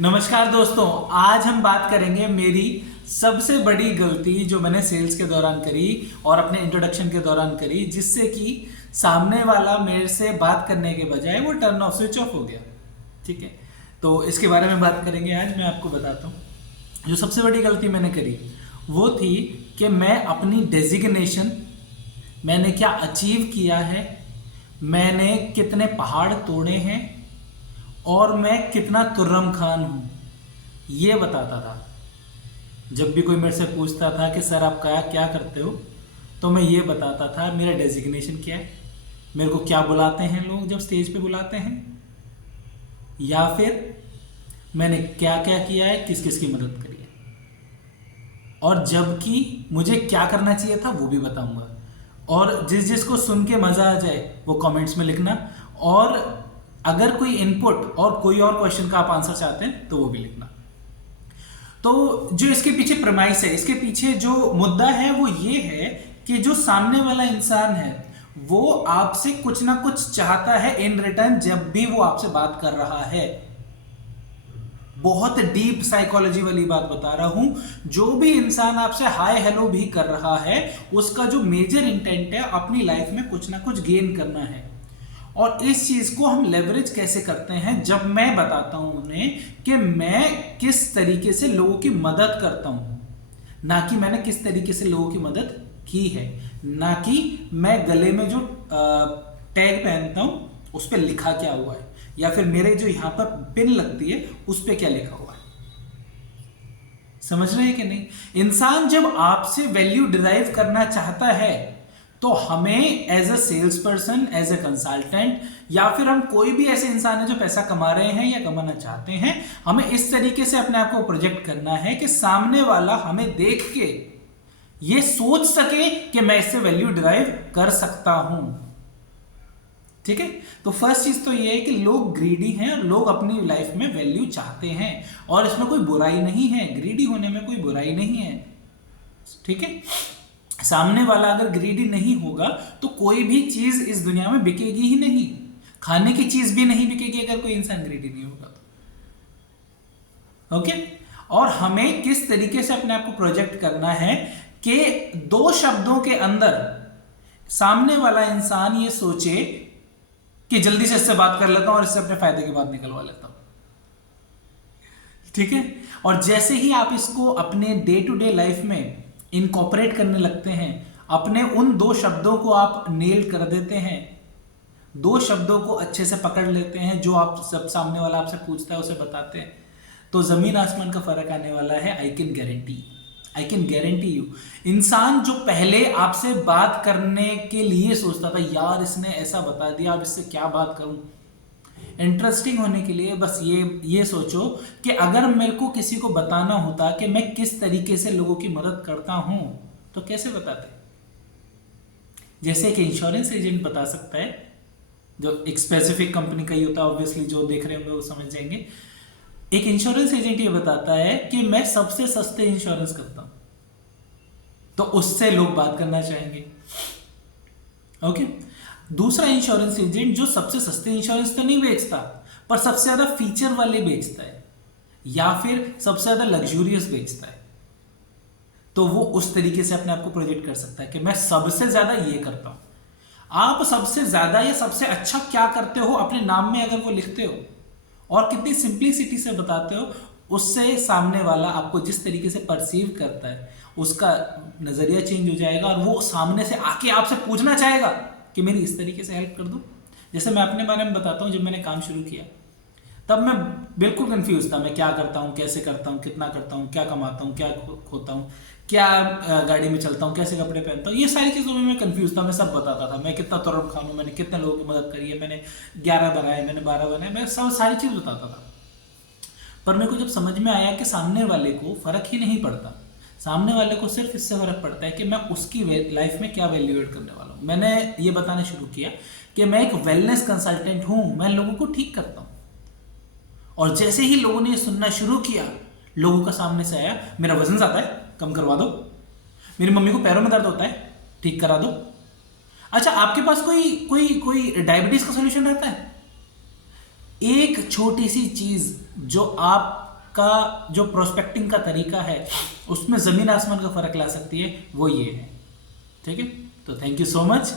नमस्कार दोस्तों, आज हम बात करेंगे मेरी सबसे बड़ी गलती जो मैंने सेल्स के दौरान करी और अपने इंट्रोडक्शन के दौरान करी, जिससे कि सामने वाला मेरे से बात करने के बजाय वो टर्न ऑफ स्विच ऑफ हो गया। ठीक है, तो इसके बारे में बात करेंगे। आज मैं आपको बताता हूँ जो सबसे बड़ी गलती मैंने करी वो थी कि मैं अपनी डेजिग्नेशन, मैंने क्या अचीव किया है, मैंने कितने पहाड़ तोड़े हैं और मैं कितना तुर्रम खान हूँ, ये बताता था। जब भी कोई मेरे से पूछता था कि सर आप क्या क्या करते हो, तो मैं ये बताता था मेरा डेजिग्नेशन क्या है, मेरे को क्या बुलाते हैं लोग जब स्टेज पे बुलाते हैं, या फिर मैंने क्या क्या किया है, किस किस की मदद करी है, और जबकि मुझे क्या करना चाहिए था वो भी बताऊंगा। और जिस जिसको सुन के मज़ा आ जाए वो कमेंट्स में लिखना, और अगर कोई इनपुट और कोई और क्वेश्चन का आप आंसर चाहते हैं तो वो भी लिखना। तो जो इसके पीछे प्रमाइस है, इसके पीछे जो मुद्दा है वो ये है कि जो सामने वाला इंसान है वो आपसे कुछ ना कुछ चाहता है इन रिटर्न जब भी वो आपसे बात कर रहा है। बहुत डीप साइकोलॉजी वाली बात बता रहा हूं। जो भी इंसान आपसे हाय हेलो भी कर रहा है, उसका जो मेजर इंटेंट है अपनी लाइफ में कुछ ना कुछ गेन करना है। और इस चीज को हम लेवरेज कैसे करते हैं, जब मैं बताता हूं उन्हें कि मैं किस तरीके से लोगों की मदद करता हूं, ना कि मैंने किस तरीके से लोगों की मदद की है, ना कि मैं गले में जो टैग पहनता हूं उस पर लिखा क्या हुआ है, या फिर मेरे जो यहां पर पिन लगती है उस पर क्या लिखा हुआ है। समझ रहे हैं कि नहीं? इंसान जब आपसे वैल्यू डिराइव करना चाहता है तो हमें as a sales person, as a consultant, या फिर हम कोई भी ऐसे इंसान है जो पैसा कमा रहे हैं या कमाना चाहते हैं, हमें इस तरीके से अपने आप को प्रोजेक्ट करना है कि सामने वाला हमें देख के ये सोच सके कि मैं इससे वैल्यू डिराइव कर सकता हूं। ठीक है, तो फर्स्ट चीज तो ये है कि लोग ग्रीडी हैं और लोग अपनी लाइफ में वैल्यू चाहते हैं, और इसमें कोई बुराई नहीं है, ग्रीडी होने में कोई बुराई नहीं है। ठीक है, सामने वाला अगर ग्रीडी नहीं होगा तो कोई भी चीज इस दुनिया में बिकेगी ही नहीं। खाने की चीज भी नहीं बिकेगी अगर कोई इंसान ग्रीडी नहीं होगा तो। ओके, और हमें किस तरीके से अपने आप को प्रोजेक्ट करना है कि दो शब्दों के अंदर सामने वाला इंसान ये सोचे कि जल्दी से इससे बात कर लेता हूं और इससे अपने फायदे की बात निकलवा लेता हूं। ठीक है, और जैसे ही आप इसको अपने डे टू डे लाइफ में इनकॉपरेट करने लगते हैं, अपने उन दो शब्दों को आप नेल कर देते हैं, दो शब्दों को अच्छे से पकड़ लेते हैं, जो आप सब सामने वाला आपसे पूछता है उसे बताते हैं, तो जमीन आसमान का फर्क आने वाला है। I can guarantee you. इंसान जो पहले आपसे बात करने के लिए सोचता था यार इसने ऐसा बता दिया, अब इससे क्या बात करूं, इंटरेस्टिंग होने के लिए बस ये सोचो कि अगर मेरे को किसी को बताना होता कि मैं किस तरीके से लोगों की मदद करता हूं तो कैसे बताते। जैसे एक इंश्योरेंस एजेंट बता सकता है, जो एक स्पेसिफिक कंपनी का ही होता है, ऑब्वियसली जो देख रहे होंगे वो समझ जाएंगे। एक इंश्योरेंस एजेंट ये बताता है कि मैं सबसे सस्ते इंश्योरेंस करता हूं, तो उससे लोग बात करना चाहेंगे। ओके, दूसरा इंश्योरेंस एजेंट जो सबसे सस्ते इंश्योरेंस तो नहीं बेचता पर सबसे ज्यादा फीचर वाले बेचता है, या फिर सबसे ज्यादा लग्जूरियस बेचता है, तो वो उस तरीके से अपने आप को प्रोजेक्ट कर सकता है कि मैं सबसे ज्यादा ये करता हूं। आप सबसे ज्यादा या सबसे अच्छा क्या करते हो अपने नाम में अगर वो लिखते हो और कितनी सिंप्लिसिटी से बताते हो, उससे सामने वाला आपको जिस तरीके से परसीव करता है उसका नजरिया चेंज हो जाएगा, और वो सामने से आके आपसे पूछना चाहेगा कि मेरी इस तरीके से हेल्प कर दो। जैसे मैं अपने बारे में बताता हूँ, जब मैंने काम शुरू किया तब मैं बिल्कुल कंफ्यूज था, मैं क्या करता हूँ, कैसे करता हूँ, कितना करता हूँ, क्या कमाता हूँ, क्या खोता हूँ, क्या गाड़ी में चलता हूँ, कैसे कपड़े पहनता हूँ, ये सारी चीज़ों में मैं कंफ्यूज था। मैं सब बताता था, मैं कितना तुर्रम खान हूँ, मैंने कितने लोगों की मदद करी है, मैंने 11 बनाए, मैंने 12 बनाए, मैं सब सारी चीज़ बताता था। पर मेरे को जब समझ में आया कि सामने वाले को फर्क ही नहीं पड़ता, सामने वाले को सिर्फ इससे फर्क पड़ता है कि मैं उसकी लाइफ में क्या वैल्यू एड करने वाला हूँ। मैंने ये बताना शुरू किया कि मैं एक वेलनेस कंसल्टेंट हूँ, मैं लोगों को ठीक करता हूँ। और जैसे ही लोगों ने ये सुनना शुरू किया, लोगों का सामने से आया मेरा वजन ज्यादा है, कम करवा दो, मेरी मम्मी को पैरों में दर्द होता है, ठीक करा दो, अच्छा आपके पास कोई कोई कोई डायबिटीज का सोल्यूशन रहता है। एक छोटी सी चीज जो आप आपका जो प्रोस्पेक्टिंग का तरीका है उसमें ज़मीन आसमान का फ़र्क ला सकती है, वो ये है। ठीक है, तो थैंक यू सो मच।